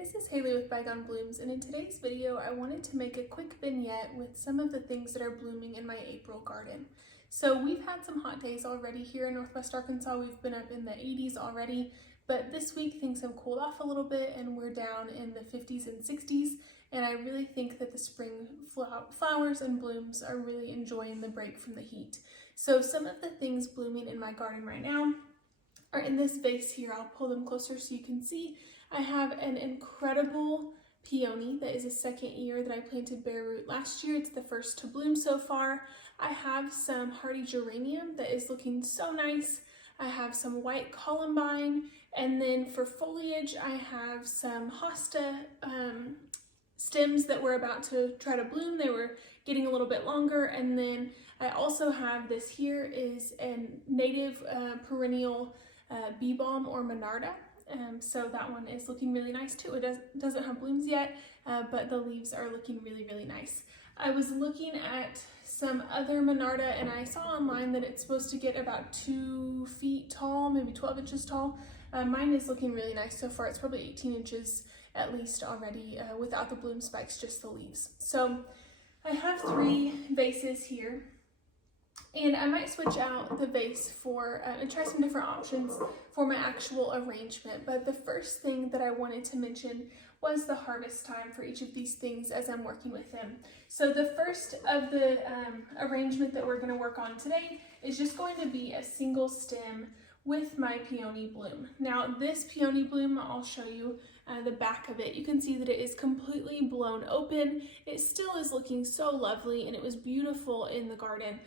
this is Haley with Bygone Blooms, and in today's video I wanted to make a quick vignette with some of the things that are blooming in my April garden. So we've had some hot days already here in Northwest Arkansas. We've been up in the 80s already, but this week things have cooled off a little bit and we're down in the 50s and 60s, and I really think that the spring flowers and blooms are really enjoying the break from the heat. So some of the things blooming in my garden right now are in this vase here. I'll pull them closer so you can see. I have an incredible peony that is a second year that I planted bare root last year. It's the first to bloom so far. I have some hardy geranium that is looking so nice. I have some white columbine, and then for foliage I have some hosta stems that were about to try to bloom. They were getting a little bit longer, and then I also have this here is a native perennial bee balm or monarda. So that one is looking really nice too. It doesn't have blooms yet, but the leaves are looking really, really nice. I was looking at some other monarda and I saw online that it's supposed to get about 2 feet tall, maybe 12 inches tall. Mine is looking really nice so far. It's probably 18 inches at least already without the bloom spikes, just the leaves. So I have 3 vases here. And I might switch out the vase for and try some different options for my actual arrangement. But the first thing that I wanted to mention was the harvest time for each of these things as I'm working with them. So the first of the arrangement that we're going to work on today is just going to be a single stem with my peony bloom. Now this peony bloom, I'll show you the back of it. You can see that it is completely blown open. It still is looking so lovely, and it was beautiful in the garden.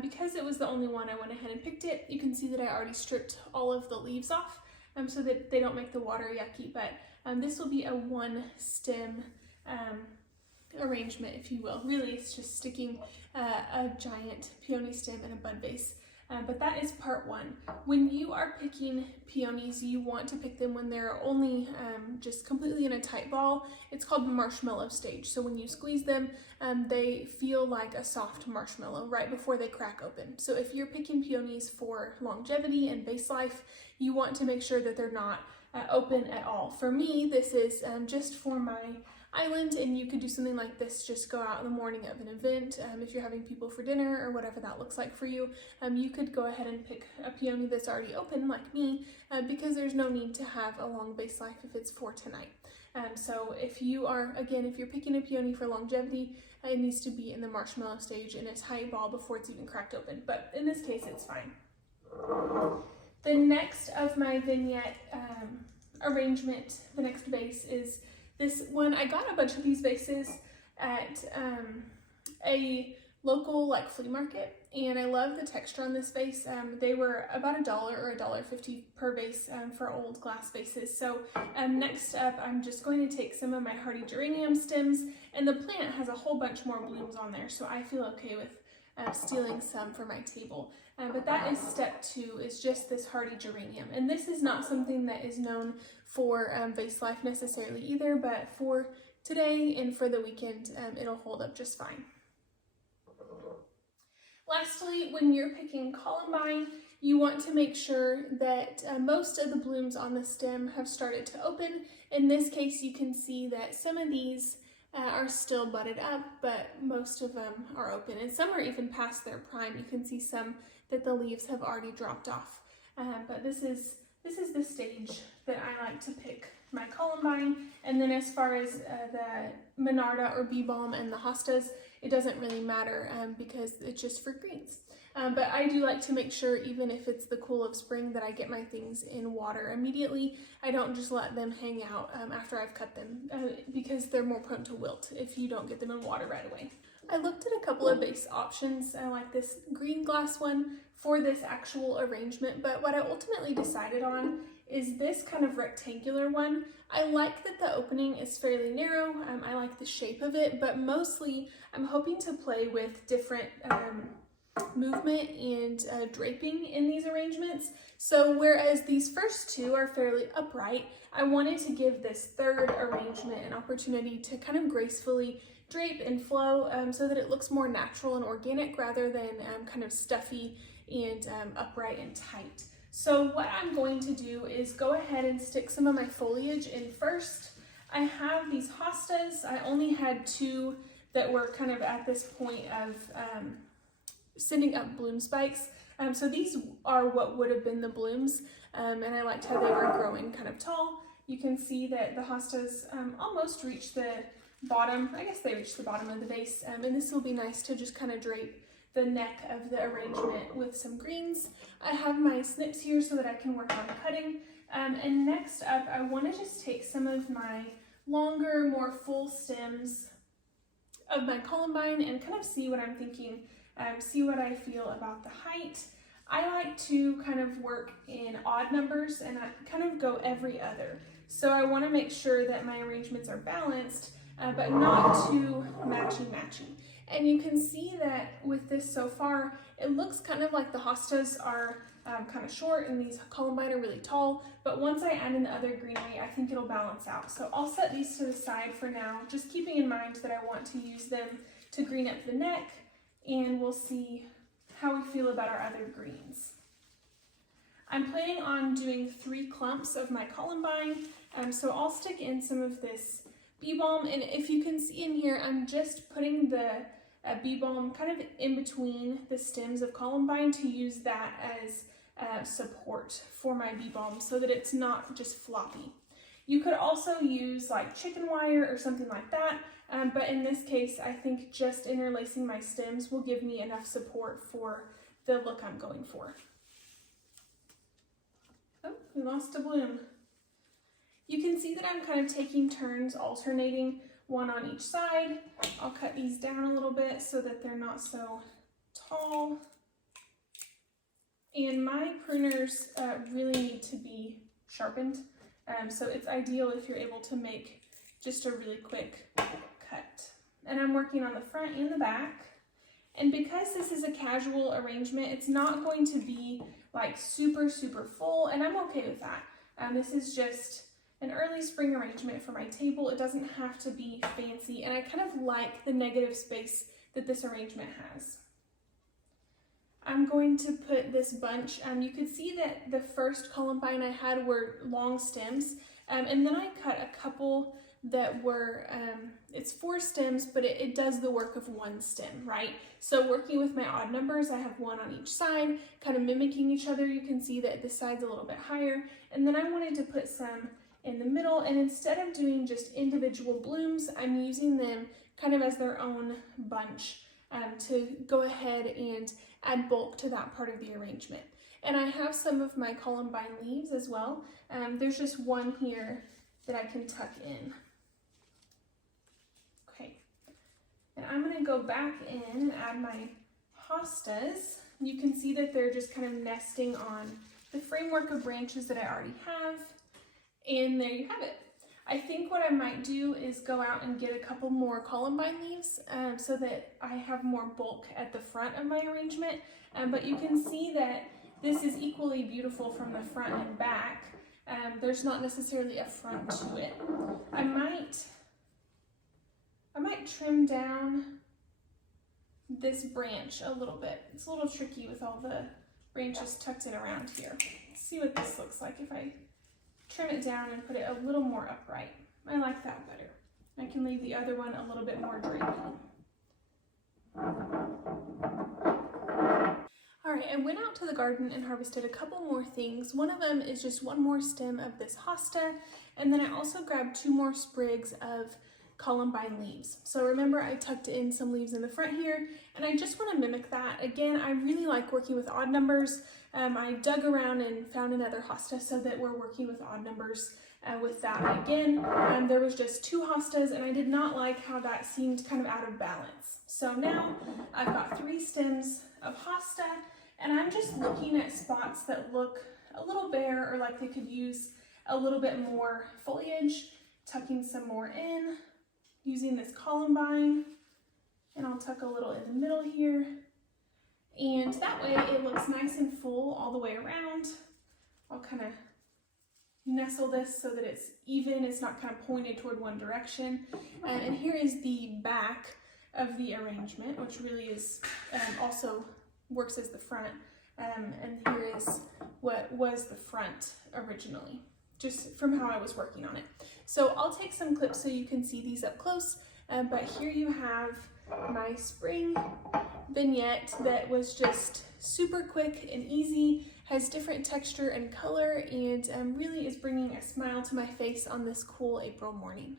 Because it was the only one, I went ahead and picked it. You can see that I already stripped all of the leaves off so that they don't make the water yucky, but this will be a 1 stem arrangement, if you will. Really, it's just sticking a giant peony stem in a bud vase. But that is part 1. When you are picking peonies, you want to pick them when they're only just completely in a tight ball. It's called the marshmallow stage. So when you squeeze them, they feel like a soft marshmallow right before they crack open. So if you're picking peonies for longevity and vase life, you want to make sure that they're not open at all. For me, this is just for my island, and you could do something like this. Just go out in the morning of an event. If you're having people for dinner or whatever that looks like for you, you could go ahead and pick a peony that's already open like me, because there's no need to have a long vase life if it's for tonight. So if you're picking a peony for longevity, it needs to be in the marshmallow stage in a tight ball before it's even cracked open, but in this case it's fine. The next of my vignette arrangement, the next vase is this one. I got a bunch of these vases at a local flea market, and I love the texture on this vase. They were about $1 or $1.50 per vase for old glass vases. So next up, I'm just going to take some of my hardy geranium stems, and the plant has a whole bunch more blooms on there, so I feel okay with stealing some for my table. But that is step 2, is just this hardy geranium. And this is not something that is known for vase life necessarily either, but for today and for the weekend, it'll hold up just fine. Lastly, when you're picking columbine, you want to make sure that most of the blooms on the stem have started to open. In this case, you can see that some of these are still budded up, but most of them are open, and some are even past their prime. You can see some that the leaves have already dropped off. But this is the stage that I like to pick my columbine. And then as far as the monarda or bee balm and the hostas, it doesn't really matter because it's just for greens. But I do like to make sure, even if it's the cool of spring, that I get my things in water immediately. I don't just let them hang out after I've cut them because they're more prone to wilt if you don't get them in water right away. I looked at a couple of vase options. I like this green glass one for this actual arrangement, but what I ultimately decided on is this kind of rectangular one. I like that the opening is fairly narrow. I like the shape of it, but mostly I'm hoping to play with different movement and draping in these arrangements. So whereas these first 2 are fairly upright, I wanted to give this third arrangement an opportunity to kind of gracefully drape and flow so that it looks more natural and organic rather than kind of stuffy and upright and tight. So what I'm going to do is go ahead and stick some of my foliage in first. I have these hostas. I only had 2 that were kind of at this point of sending up bloom spikes. So these are what would have been the blooms, and I liked how they were growing kind of tall. You can see that the hostas almost reached the bottom. I guess they reached the bottom of the vase, and this will be nice to just kind of drape the neck of the arrangement with some greens. I have my snips here so that I can work on cutting. And next up, I want to just take some of my longer, more full stems of my Columbine and kind of see what I'm thinking, see what I feel about the height. I like to kind of work in odd numbers and I kind of go every other. So I want to make sure that my arrangements are balanced, but not too matchy-matchy. And you can see that with this so far, it looks kind of like the hostas are kind of short and these Columbine are really tall, but once I add in the other greenery, I think it'll balance out. So I'll set these to the side for now, just keeping in mind that I want to use them to green up the neck, and we'll see how we feel about our other greens. I'm planning on doing 3 clumps of my Columbine, so I'll stick in some of this bee balm, and if you can see in here, I'm just putting the bee balm kind of in between the stems of Columbine to use that as support for my bee balm so that it's not just floppy. You could also use like chicken wire or something like that, but in this case I think just interlacing my stems will give me enough support for the look I'm going for. Oh, we lost a bloom. You can see that I'm kind of taking turns alternating, one on each side. I'll cut these down a little bit so that they're not so tall. And my pruners really need to be sharpened, so it's ideal if you're able to make just a really quick cut. And I'm working on the front and the back. And because this is a casual arrangement, it's not going to be like super full, and I'm okay with that. This is just an early spring arrangement for my table. It doesn't have to be fancy, and I kind of like the negative space that this arrangement has. I'm going to put this bunch, you could see that the first Columbine I had were long stems, and then I cut a couple that were, it's 4 stems, but it does the work of 1 stem, right? So working with my odd numbers, I have 1 on each side, kind of mimicking each other. You can see that this side's a little bit higher, and then I wanted to put some in the middle, and instead of doing just individual blooms, I'm using them kind of as their own bunch to go ahead and add bulk to that part of the arrangement. And I have some of my Columbine leaves as well. There's just 1 here that I can tuck in. Okay, and I'm going to go back in and add my hostas. You can see that they're just kind of nesting on the framework of branches that I already have. And there you have it. I think what I might do is go out and get a couple more Columbine leaves so that I have more bulk at the front of my arrangement. But you can see that this is equally beautiful from the front and back. There's not necessarily a front to it. I might trim down this branch a little bit. It's a little tricky with all the branches tucked in around here. Let's see what this looks like if I trim it down and put it a little more upright. I like that better. I can leave the other one a little bit more drapey. All right, I went out to the garden and harvested a couple more things. One of them is just 1 more stem of this hosta, and then I also grabbed 2 more sprigs of Columbine leaves. So remember, I tucked in some leaves in the front here, and I just want to mimic that. Again, I really like working with odd numbers. I dug around and found another hosta so that we're working with odd numbers with that. Again, there was just 2 hostas, and I did not like how that seemed kind of out of balance. So now I've got 3 stems of hosta, and I'm just looking at spots that look a little bare or like they could use a little bit more foliage, tucking some more in, using this Columbine, and I'll tuck a little in the middle here. And that way it looks nice and full all the way around. I'll kind of nestle this so that it's even, it's not kind of pointed toward one direction. And here is the back of the arrangement, which really is also works as the front. And here is what was the front originally. just from how I was working on it. So I'll take some clips so you can see these up close, but here you have my spring vignette that was just super quick and easy, has different texture and color, and really is bringing a smile to my face on this cool April morning.